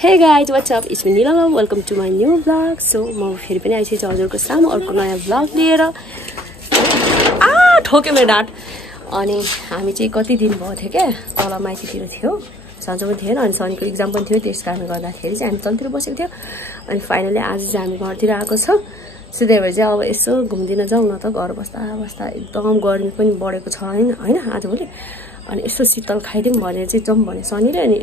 Hey guys, what's up? It's me Nila. Welcome to my new vlog. So म फेरि पनि आइसकेछु हजुरको सामु अर्को नयाँ vlog लिएर। ठोके मेरो डाँट। अनि हामी चाहिँ कति दिन भयो थियो के तल माइतीतिर थियो। सन्चो पनि थिएन अनि सनीको एक्जाम पनि थियो त्यस कारणले गर्दाखेरि चाहिँ हामी तलतिर बसेको थियो। अनि फाइनली आज चाहिँ हामी घरतिर आएको छौँ। सो त्यही भएर चाहिँ अब यसो घुम्दिन जाउँ न त घर बस्दा बस्दा एकदम गर्मी पनि बढेको छ हैन आजभोलि। अनि यसो शीतल खाइदिउँ भनेर चाहिँ जाउँ भने सनीले अनि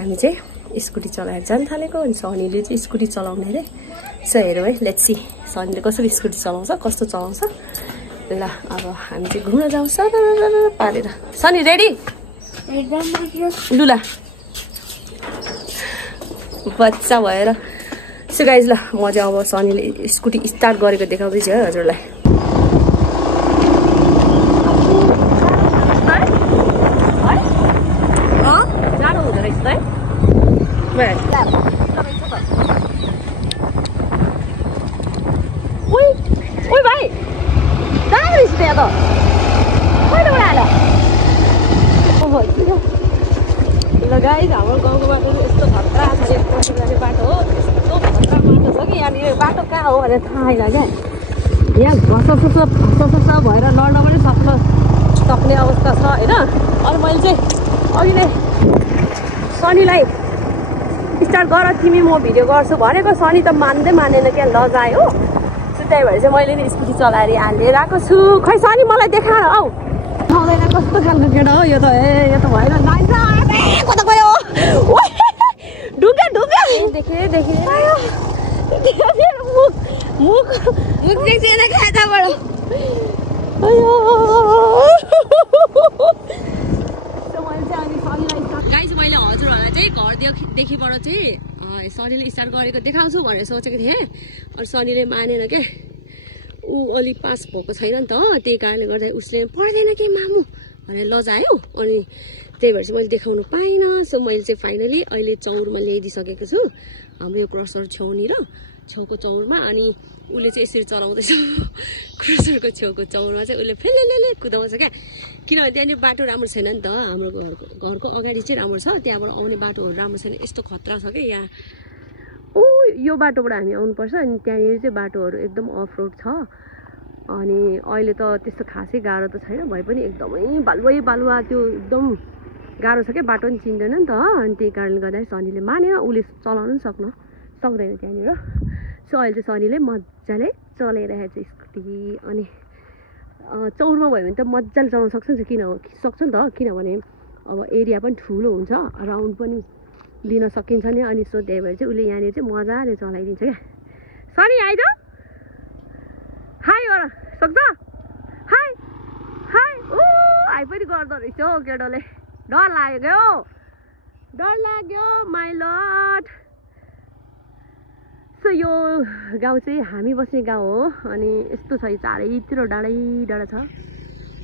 हामी चाहिँ स्कुटी चलाएर जान थालेको अनि सनीले चाहिँ स्कुटी चलाउने रे। सो हेरौँ है लेट्स सी सनीले कसरी स्कुटी चलाउँछ कस्तो चलाउँछ। ल अब हामी चाहिँ घुम्न जाउँ सर पारेर। सनी रेडी? लु ल बच्चा भएर। सो गाइज ल म चाहिँ अब सनीले स्कुटी स्टार्ट गरेको देखाउँदैछु है हजुरलाई। जानु हुँदो रहेछ है ओइ भाइ कहाँ रहेछ त्यहाँ त कहिलेबाट आएर ल गाइज हाम्रो गाउँको बाटो यस्तो खतरा छ नि पशु जाने बाटो हो। यस्तो खतरा बाटो छ कि यहाँनिर बाटो कहाँ हो भनेर थाहा छैन क्या। यहाँ घसस भएर लड्न पनि सक्ने अवस्था छ होइन। अनि मैले चाहिँ अघि नै सनीलाई स्टार्ट गर तिमी म भिडियो गर्छु भनेको सनी त मानेन क्या लजायो। सो त्यही भएर चाहिँ मैले नि स्कुटी चलाएर हालेर आएको छु। खै सनी मलाई देखाएर आऊ आउँदैन कस्तो खालको केटा हो यो त। यो त भएन कता गयो ढुङ्गा देखे मुख देख्दैन खाताबाट। गाइस मैले हजुरहरूलाई चाहिँ घरदेखिबाट चाहिँ सनीले स्टार्ट गरेको देखाउँछु भनेर सोचेको थिएँ। अनि सनीले मानेन क्या ऊ अलि पास भएको छैन नि त त्यही कारणले गर्दा उसले पढ्दैन कि मामु भनेर लजायो। अनि त्यही भएर चाहिँ मैले देखाउनु पाइनँ। सो मैले चाहिँ फाइनली अहिले चौरमा ल्याइदिइसकेको छु हाम्रो यो क्रसर छेउको चौरमा। अनि उसले चाहिँ यसरी चलाउँदैछ क्रसरको छेउको चौरमा चाहिँ उसले फेलेले कुदाउँछ क्या। किनभने त्यहाँनिर बाटो राम्रो छैन नि त हाम्रो घरको अगाडि चाहिँ राम्रो छ त्यहाँबाट आउने बाटोहरू राम्रो छैन। यस्तो खतरा छ क्या यहाँ यो बाटोबाट हामी आउनुपर्छ। अनि त्यहाँनिर चाहिँ बाटोहरू एकदम अफ रोड छ। अनि अहिले त त्यस्तो खासै गाह्रो त छैन भए पनि एकदमै बालुवा त्यो एकदम गाह्रो छ क्या बाटो पनि चिन्दैन नि त। अनि त्यही कारणले गर्दाखेरि सनीले मानेन उसले चलाउनु पनि सक्दैन त्यहाँनिर। सो अहिले चाहिँ सनीले मजाले चलाइरहेको छ स्कुटी। अनि चौरमा भयो भने त मजाले चलाउन सक्छ नि त किनभने अब एरिया पनि ठुलो हुन्छ राउन्ड पनि लिन सकिन्छ नि। अनि सो त्यही भएर चाहिँ उसले यहाँनिर चाहिँ मजाले चलाइदिन्छ क्या। सनी आइज हाई गर सक्छ हाई हाई पनि गर्दो रहेछ हौ केटोले। डर लाग्यो माइ लर्ड। सो यो गाउँ चाहिँ हामी बस्ने गाउँ हो। अनि यस्तो छ चारैतिर डाँडा छ।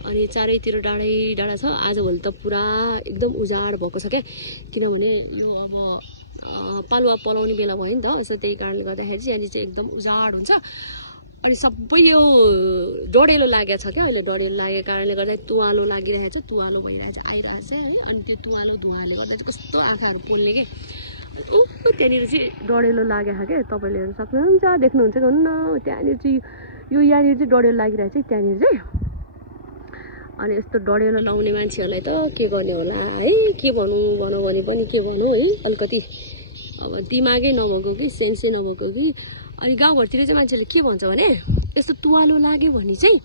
अनि चारैतिर डाँडा छ। आजभोलि त पुरा एकदम उजाड भएको छ क्या किनभने यो अब पालुवा पलाउने बेला भयो नि त। सो त्यही कारणले गर्दाखेरि चाहिँ यहाँनिर चाहिँ एकदम उजाड हुन्छ। अनि सबै यो डढेलो लागेको छ क्या अहिले। डढेलो लागेको कारणले गर्दा तुवालो लागिरहेको छ तुवालो भइरहेको छ आइरहेको छ है। अनि त्यो तुवालो धुवाले गर्दा चाहिँ कस्तो आँखाहरू पोल्ने के त्यहाँनिर चाहिँ डढेलो लागेको क्या तपाईँले हेर्नु सक्नुहुन्छ देख्नुहुन्छ कि हुन्न। त्यहाँनिर चाहिँ यहाँनिर चाहिँ डढेलो लागिरहेको छ त्यहाँनिर चाहिँ। अनि यस्तो डढेलो लाउने मान्छेहरूलाई त के गर्ने होला है के भनौँ भने पनि के भनौँ है अलिकति अब दिमागै नभएको कि सेन्सै नभएको कि। अनि गाउँघरतिर चाहिँ मान्छेले के भन्छ भने यस्तो तुवालो लाग्यो भने चाहिँ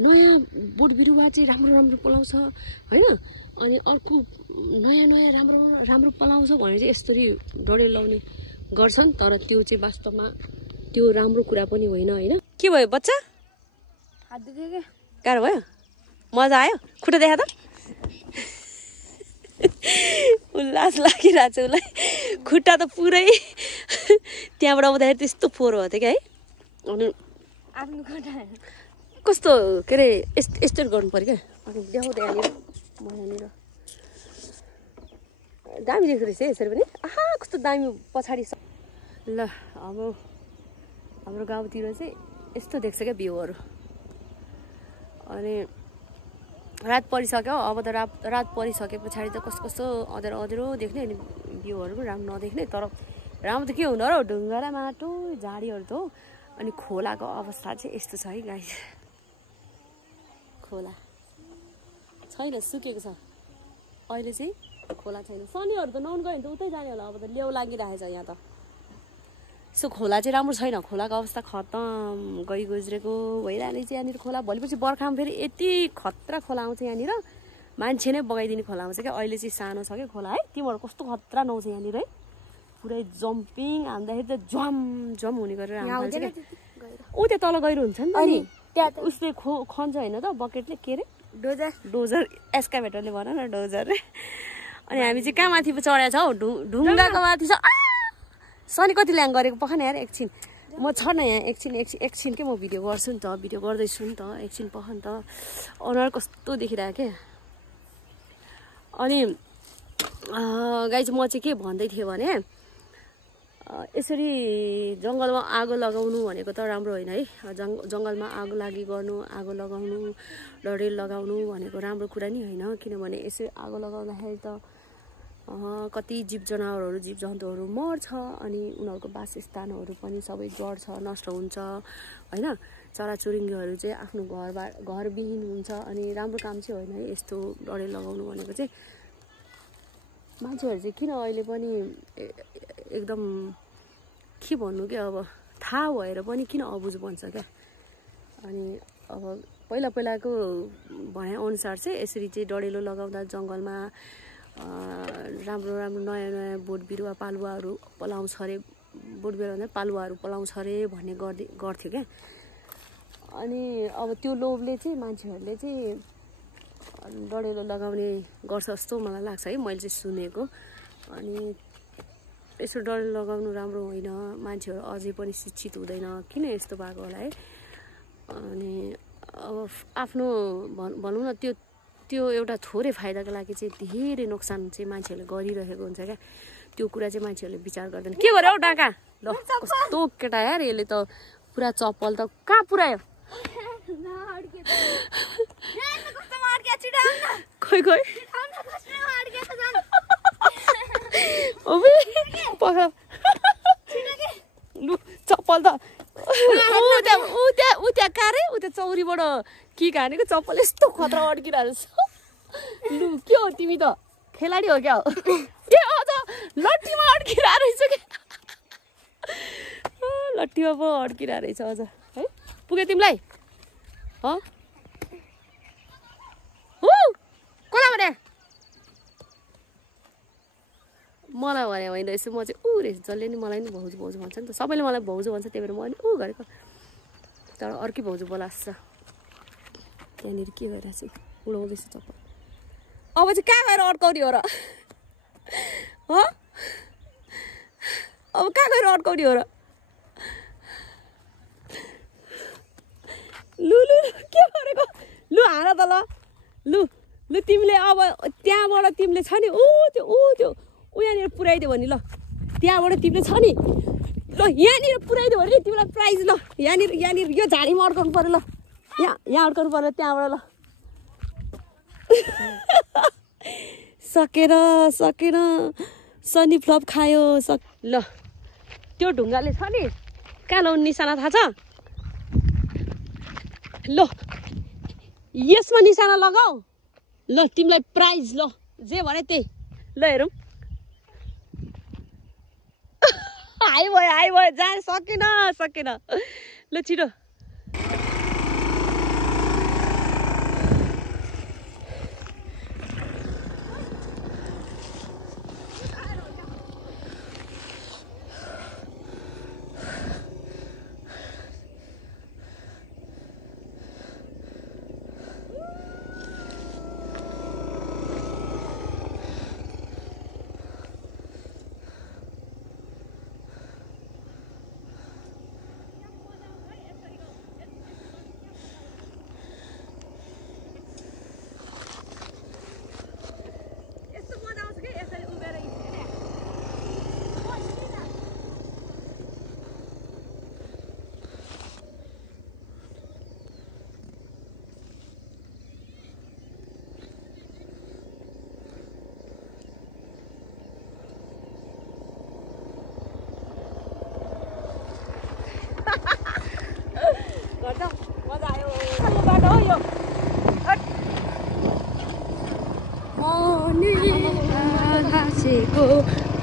नयाँ बोट बिरुवा चाहिँ राम्रो पलाउँछ होइन। अनि अर्को नयाँ राम्रो पलाउँछ भने चाहिँ यस्तरी डढेलो लाउने गर्छन्। तर त्यो चाहिँ वास्तवमा त्यो राम्रो कुरा पनि होइन होइन। के भयो बच्चा हात दुख्यो क्या गाह्रो भयो मजा आयो खुट्टा देखा त उल्लास लागिरहेको छ उसलाई। खुट्टा त पुरै त्यहाँबाट आउँदाखेरि त्यस्तो फोहोर भयो थियो क्या है। अनि आफ्नो खुट्टा कस्तो के अरे यस्तो गर्नु पर्यो क्या। अनि देखाउँदै यहाँनिर दामी देख्दो रहेछ यसरी पनि कस्तो दामी पछाडि ल। हाम्रो गाउँतिर चाहिँ यस्तो देख्छ क्या भ्यूहरू। अनि रात परिसक्यो अब त रात परिसके पछाडि त कस्तो अँध्यारो देख्ने अनि भ्यूहरू पनि राम्रो नदेख्ने तर राम्रो त के हुँदो र ढुङ्गा र माटो झाडीहरू त हो अनि खोलाको अवस्था चाहिँ यस्तो छ है गाइस खोला छैन सुकेको छ अहिले चाहिँ खोला छैन शनिहरू त नुहाउनु गयो भने त उतै जाने होला अब त लेउ लागिरहेछ यहाँ त सो खोला चाहिँ राम्रो छैन खोलाको अवस्था खतम गई गुज्रेको भइरहने चाहिँ यहाँनिर खोला भोलिपछि बर्खामा फेरि यति खतरा खोला आउँछ यहाँनिर मान्छे नै बगाइदिने खोला आउँछ क्या अहिले चाहिँ सानो छ क्या खोला है तिमीहरू कस्तो खतरा नआउँछ यहाँनिर है पुरै जम्पिङ हान्दाखेरि त झम झम हुने गरेर हान्छ क्या ऊ त्यहाँ तल गहिरो हुन्छ नि त नि त्यहाँ उसले खन्छ होइन त बकेटले के अरे डोजर एस्काभेटरले भन न डोजर अनि हामी चाहिँ कहाँ माथि चढेको छ हौ ढुङ्गाको माथि छ शनि कति ल्याङ गरेको पखान यार एकछिन म छ न यहाँ एकछिन के म भिडियो गर्छु नि त भिडियो गर्दैछु नि त एकछिन पख नि त अनुहार कस्तो देखिरहेको क्या अनि गाई चाहिँ म चाहिँ के भन्दै थिएँ भने यसरी जङ्गलमा आगो लगाउनु भनेको त राम्रो होइन है जङ्गलमा आगो लागि गर्नु आगो लगाउनु डडेल लगाउनु भनेको राम्रो कुरा नि होइन किनभने यसरी आगो लगाउँदाखेरि त कति जीव जनावरहरू जीव जन्तुहरू मर्छ अनि उनीहरूको वासस्थानहरू पनि सबै जड्छ नष्ट हुन्छ होइन चराचुरुङ्गीहरू चाहिँ आफ्नो घरविहीन हुन्छ अनि राम्रो काम चाहिँ होइन है यस्तो डडेल लगाउनु भनेको चाहिँ मान्छेहरू चाहिँ किन अहिले पनि एकदम के भन्नु क्या अब थाहा भएर पनि किन अबुझ बन्छ क्या अनि अब पहिलाको भनाइअनुसार चाहिँ यसरी चाहिँ डडेलो लगाउँदा जङ्गलमा राम्रो नयाँ बोट बिरुवा पालुवाहरू पलाउँछ अरे बोट बिरुवा भन्दा पालुवाहरू पलाउँछ अरे भन्ने गर्थ्यो क्या अनि अब त्यो लोभले चाहिँ मान्छेहरूले चाहिँ डडेलो लगाउने गर्छ जस्तो मलाई लाग्छ है मैले चाहिँ सुनेको अनि यसो डडेलो लगाउनु राम्रो होइन मान्छेहरू अझै पनि शिक्षित हुँदैन किन यस्तो भएको होला है अनि अब आफ्नो भनौँ न त्यो एउटा थोरै फाइदाको लागि चाहिँ धेरै नोक्सान चाहिँ मान्छेहरूले गरिरहेको हुन्छ क्या त्यो कुरा चाहिँ मान्छेहरूले विचार गर्दैन के गर्यो हौ डाका ल कस्तो केटा यार यसले त पुरा चप्पल त कहाँ पुऱ्यायो खोइ लु चप्पल त उता कारे उता चौरीबाट कि हानेको चप्पल यस्तो खतरा अड्किरहेको छ लु के हो तिमी त खेलाडी हो क्या हो ए अझ लट्ठीमा अड्किरहेको रहेछ क्या लट्ठीमा पो अड्किरहेको रहेछ अझ है पुग्यो तिमीलाई हो कसलाई भने मलाई भने होइन यसो म चाहिँ ऊ रहेछ जसले नि मलाई नि भाउजू भन्छ नि त सबैले मलाई भाउजू भन्छ त्यही भएर म नि ऊ गरेको तर अर्कै भाउजू बोलाएको छ त्यहाँनिर के भइरहेछ उडाउँदैछ चप्पल अब चाहिँ कहाँ गएर अड्काउने हो र अब कहाँ गएर अड्काउने हो र लु के गरेको लु हान त लु तिमीले अब त्यहाँबाट तिमीले छ नि त्यो यहाँनिर पुऱ्याइदियो भने ल त्यहाँबाट तिमीले छ नि ल यहाँनिर पुऱ्याइदियो भने तिमीलाई प्राइज ल यहाँनिर यो झाडीमा अड्काउनु पर्यो ल यहाँ अड्काउनु पर्यो त्यहाँबाट ल सकेर सनी फ्लप खायो ल त्यो ढुङ्गाले छ नि कहाँ लाउने निशाना थाहा छ ल यसमा निशाना लगाऊ ल तिमीलाई प्राइज ल जे भने त्यही ल हेरौँ हाई भयो जान सकेन ल छिटो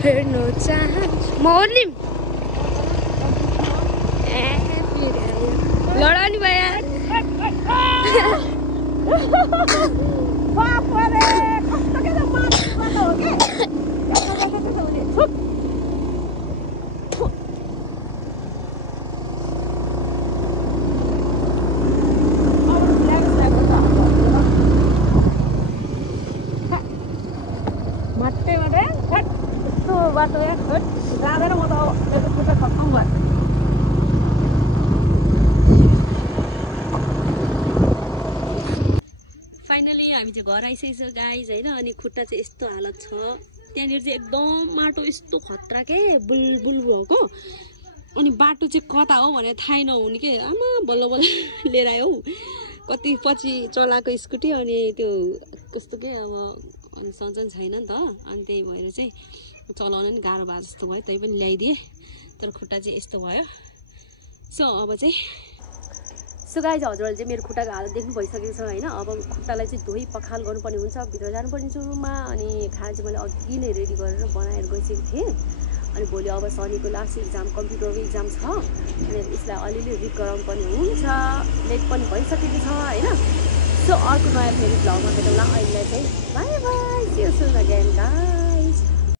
फेर्नु चाहन्छु म ओर्लिम लडानी भया फाइनली हामी चाहिँ घर आइसकेको छ गाइज होइन अनि खुट्टा चाहिँ यस्तो हालत छ त्यहाँनिर चाहिँ एकदम माटो यस्तो खतरा के बुलबुल भएको अनि बाटो चाहिँ कता हो भनेर थाहै नहुने के आमा बल्ल बल्ल लिएर आयो कति पछि चलाएको स्कुटी अनि त्यो कस्तो के अब अनि सन्चन छैन नि त अनि त्यही भएर चाहिँ चलाउन नि गाह्रो भयो जस्तो भयो तै पनि ल्याइदिएँ तर खुट्टा चाहिँ यस्तो भयो सो अब चाहिँ सो गाइज हजुरहरूले चाहिँ मेरो खुट्टाको हालत देख्नु भइसकेको छ होइन अब खुट्टालाई चाहिँ धोइ पखाल गर्नुपर्ने हुन्छ भित्र जानुपर्ने छ रुममा अनि खाना चाहिँ मैले अघि नै रेडी गरेर बनाएर गइसकेको थिएँ अनि भोलि अब शनिको लास्ट इक्जाम कम्प्युटरको इक्जाम छ अनि यसलाई अलिअलि रिड गराउनु पर्ने हुन्छ लेट पनि भइसकेको छ होइन सो अर्को नयाँ फेरि भ्लगमा भेटौँला अहिलेलाई चाहिँ bye bye see you soon again guys.